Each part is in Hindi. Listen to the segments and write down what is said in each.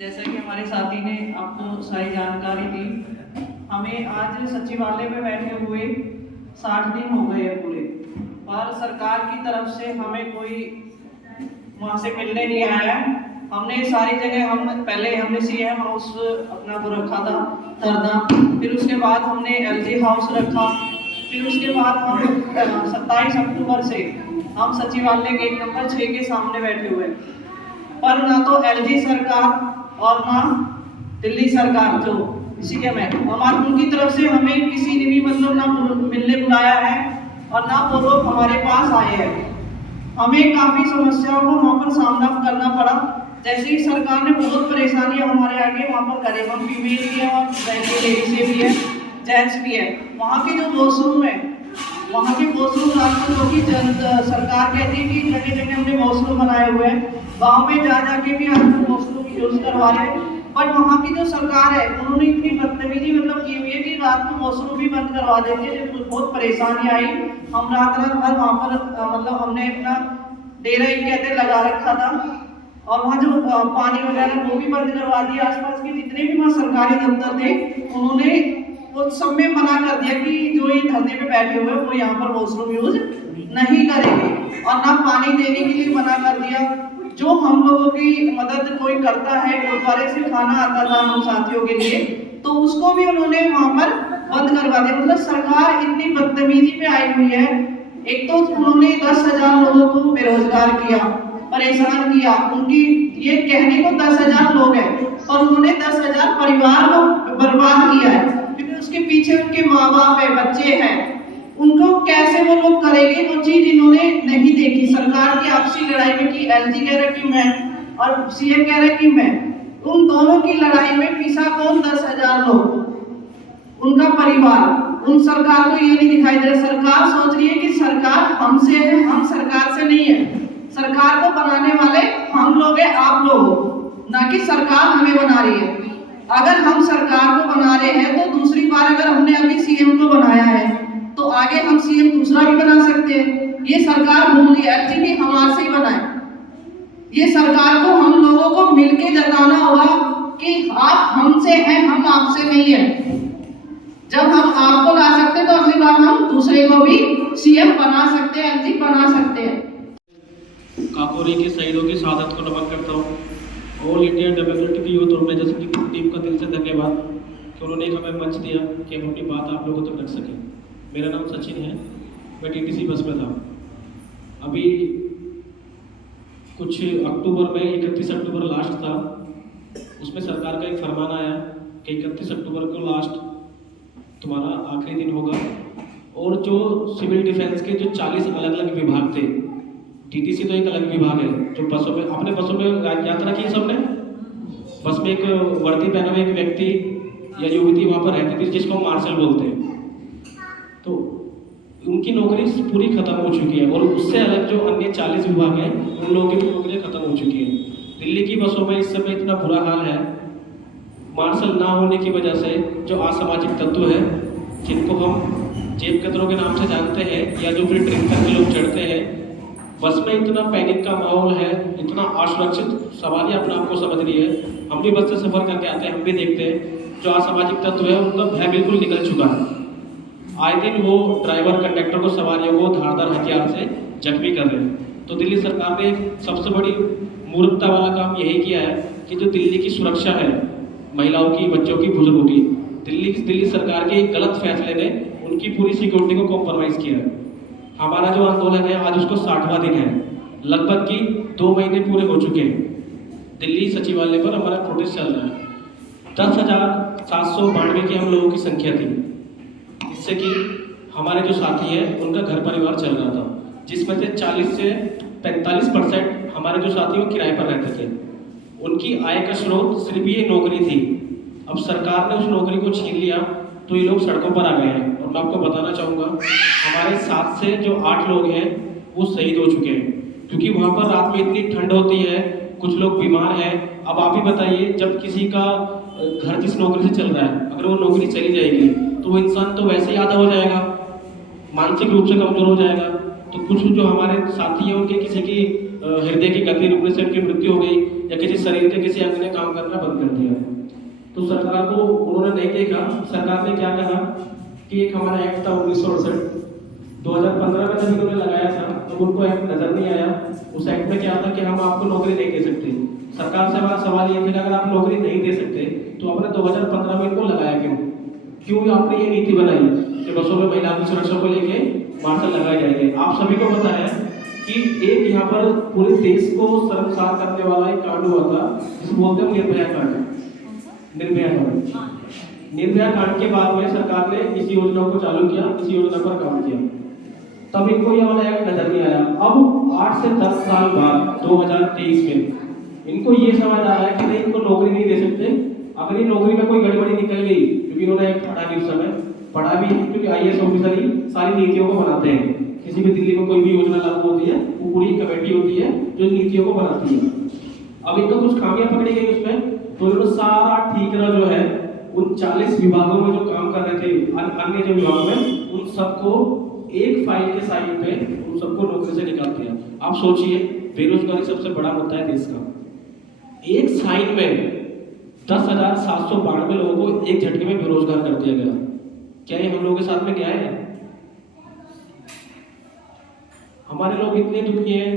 जैसा कि हमारे साथी ने आपको सारी जानकारी दी, हमें आज सचिवालय में बैठे हुए 60 दिन हो गए हैं पूरे, और सरकार की तरफ से हमें कोई वहाँ से मिलने नहीं आया है। हमने सारी जगह हमने सीएम हाउस अपना वो रखा था धरना, फिर उसके बाद हमने एलजी हाउस रखा, फिर उसके बाद हम 27 अक्टूबर से हम सचिवालय गेट नंबर 6 के सामने बैठे हुए, पर ना तो एलजी सरकार और ना दिल्ली सरकार जो सीएम है हमारे उनकी तरफ से हमें किसी ने भी मतलब ना मिलने बुलाया है और ना वो लोग हमारे पास आए हैं। हमें काफी समस्याओं को वहाँ पर सामना करना पड़ा। जैसे ही सरकार ने बहुत परेशानियां हमारे आगे वहाँ पर करे, हम फीमेल भी है और लेडीज भी है, जेंट्स भी है। वहाँ के जो वॉशरूम है, वहाँ के वॉशरूम राजपूतों की सरकार कहती है कि जगह जगह हमने वॉशरूम बनाए हुए हैं, गाँव में जा जाके भी हम वॉशरूम यूज करवा रहे हैं, पर वहाँ की जो सरकार है उन्होंने इतनी बदतमीजी मतलब की हुई है कि रात को वॉशरूम भी बंद करवा देते हैं। जब बहुत परेशानी आई, हम रात भर वहाँ पर मतलब हमने अपना डेरा ही कहते लगा रखा था, और वहाँ जो पानी वगैरह वो भी बंद करवा दिया। आसपास के जितने भी वहाँ सरकारी दफ्तर थे उन्होंने वो सब में मना कर दिया कि जो ये धरने पे बैठे हुए वो यहाँ पर वॉशरूम यूज नहीं करेंगे, और ना पानी देने के लिए मना कर दिया। जो हम लोगों की मदद कोई करता है, गुरुद्वारे से खाना आता था हम साथियों के लिए, तो उसको भी उन्होंने वहां पर बंद करवा दिया। मतलब सरकार इतनी बदतमीजी पे आई हुई है। एक तो उन्होंने 10,000 लोगों को बेरोजगार किया, परेशान किया। उनकी ये कहने को 10,000 लोग हैं और उन्होंने 10,000 परिवार को बर्बाद किया है, क्योंकि उसके पीछे उनके माँ बाप है, बच्चे हैं, उनको कैसे वो लोग करेंगे, वो चीज इन्होंने नहीं देखी। सरकार की आपसी लड़ाई में कि एलजी कह रहा कि मैं और सीएम कह रहा कि मैं, उन दोनों की लड़ाई में पिसा कौन? 10,000 लोग, उनका परिवार। उन सरकार को ये नहीं दिखाई दे रहा। सरकार सोच रही है कि सरकार हमसे है, हम सरकार से नहीं है। सरकार को बनाने वाले हम लोग हैं, आप लोग, ना कि सरकार हमें बना रही है। अगर हम सरकार को बना रहे हैं तो दूसरी बार अगर हमने अभी सीएम को बनाया है तो आगे हम सीएम दूसरा भी बना सकते हैं। ये सरकार भूल रही है, एलजी भी हमारे से ही बनाए। ये सरकार को हम लोगों को मिलके जताना होगा कि आप हमसे हैं, हम आपसे नहीं है। जब हम आपको ला सकते हैं तो अगली बार हम दूसरे को भी सीएम बना सकते हैं, एलजी बना सकते हैं। काकोरी के शहीदों की शहादत को नमन करता हूँ। All India Democratic Youth Organisation की टीम का दिल से धन्यवाद कि उन्होंने हमें मंच दिया कि हम अपनी बात आप लोगों तक रख सकें। मेरा नाम सचिन है, मैं टीटीसी बस में था। अभी कुछ अक्टूबर में 31 अक्टूबर लास्ट था, उसमें सरकार का एक फरमान आया कि 31 अक्टूबर को लास्ट तुम्हारा आखिरी दिन होगा, और जो सिविल डिफेंस के जो 40 अलग अलग विभाग थे, टीटीसी तो एक अलग विभाग है, जो बसों में अपने बसों में यात्रा की सबने, बस में एक वर्दी पहने हुए एक व्यक्ति या युवती वहाँ पर रहती थी जिसको मार्शल बोलते हैं, तो उनकी नौकरी पूरी खत्म हो चुकी है, और उससे अलग जो अन्य 40 विभाग हैं उन लोगों की नौकरियाँ खत्म हो चुकी है। दिल्ली की बसों में इस समय इतना बुरा हाल है, मार्शल ना होने की वजह से जो असामाजिक तत्व है, जिनको हम जेब कतरों के नाम से जानते हैं, या जो फिर ड्रिंक करके लोग चढ़ते हैं, बस में इतना पैनिक का माहौल है, इतना असुरक्षित सवारी अपने आप को समझ रही है। हम भी बस से सफर करके आते हैं, हम भी देखते हैं जो असामाजिक तत्व है उनका भय बिल्कुल निकल चुका है। आए दिन वो ड्राइवर कंडक्टर को, सवारियों को धारदार हथियार से जख्मी कर रहे हैं। तो दिल्ली सरकार ने सबसे बड़ी मूर्खता वाला काम यही किया है कि जो दिल्ली की सुरक्षा है, महिलाओं की, बच्चों की, बुजुर्गों की, दिल्ली सरकार के गलत फैसले ने उनकी पूरी सिक्योरिटी को कॉम्प्रोमाइज़ किया है। हमारा जो आंदोलन है आज उसको 60वां दिन है, लगभग कि 2 महीने पूरे हो चुके हैं। दिल्ली सचिवालय पर हमारा प्रोटेस्ट चल रहा है। 10,792 की हम लोगों की संख्या थी, जिससे कि हमारे जो साथी हैं उनका घर परिवार चल रहा था, जिसमें से 40 से 45% हमारे जो साथी वो किराए पर रहते थे। उनकी आय का स्रोत सिर्फ ये नौकरी थी। अब सरकार ने उस नौकरी को छीन लिया तो ये लोग सड़कों पर आ गए हैं। और मैं आपको बताना चाहूँगा, हमारे 7 से जो 8 लोग हैं वो शहीद हो चुके हैं, क्योंकि वहाँ पर रात में इतनी ठंड होती है, कुछ लोग बीमार हैं। अब आप ही बताइए, जब किसी का घर जिस नौकरी से चल रहा है, अगर वो नौकरी चली जाएगी तो वो इंसान तो वैसे ही आधा हो जाएगा, मानसिक रूप से कमजोर हो जाएगा। तो कुछ जो हमारे साथी हैं उनके किसी की हृदय की गति रुकने से उनकी मृत्यु हो गई, या किसी शरीर के किसी अंग ने काम करना बंद कर दिया। तो सरकार को उन्होंने नहीं देखा। सरकार ने क्या कहा कि एक हमारा एक्ट था 1968, 2015 में जब इन्होंने लगाया था तो उनको एक्ट नजर नहीं आया। उस एक्ट में क्या था कि हम आपको नौकरी नहीं दे सकते। सरकार से हमारा सवाल ये था कि अगर आप नौकरी नहीं दे सकते तो आपने 2015 में इनको लगाया क्यों आपने ये नीति बनाई कि बसों में महिलाओं की सुरक्षा को लेके मार्शल लगाए जाएंगे। आप सभी को पता है कि एक यहाँ पर पूरे देश को शर्मसार करने वाला एक कांड हुआ था जिसे बोलते हैं निर्भया कांड। निर्भया कांड के बाद में सरकार ने इस योजना को चालू किया, इस योजना पर काम किया, तब इनको ये वाला एक्ट नजर नहीं आया। अब 8 से 10 साल बाद 2023 में इनको ये समझ आ रहा है कि नहीं, इनको नौकरी नहीं दे सकते। अगर ये नौकरी में कोई गड़बड़ी निकल गई, क्योंकि इन्होंने एक पढ़ा भी उस समय पढ़ा भी, क्योंकि IAS ऑफिसर ही सारी नीतियों को बनाते हैं। किसी भी दिल्ली में कोई भी योजना लागू होती है वो पूरी कमेटी होती है जो नीतियों को बनाती है। अब इनको कुछ खामियां पकड़ी गई उसमें, तो इन्होंने सारा ठीकरा जो है उन 40 विभागों में जो काम कर रहे थे, अन्य जो विभाग में, उन सबको एक फाइल के साइड पे उन सबको नौकरी से निकाल दिया। आप सोचिए, बेरोजगारी सबसे बड़ा मुद्दा है देश का। एक साइन में 10,792 लोगों को एक झटके में बेरोजगार कर दिया गया। क्या ये हम लोगों के साथ में न्याय है? हमारे लोग इतने दुखी हैं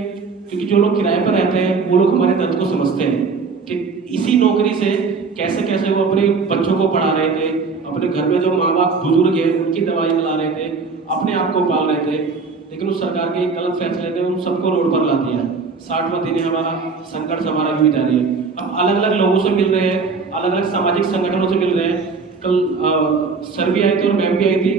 क्योंकि जो लोग किराए पर रहते हैं वो लोग हमारे दर्द को समझते हैं कि इसी नौकरी से कैसे कैसे वो अपने बच्चों को पढ़ा रहे थे, अपने घर में जो माँ बाप बुजुर्ग हैं उनकी दवाई दिला रहे थे, अपने आप को पाल रहे थे। लेकिन उस सरकार के गलत फैसले ने उन सबको रोड पर ला दिया। 60वां दिन है हमारा, संघर्ष हमारा भी जारी है। हम अलग अलग लोगों से मिल रहे हैं, अलग अलग सामाजिक संगठनों से मिल रहे हैं। कल सर भी आए थे और मैम भी आई थी,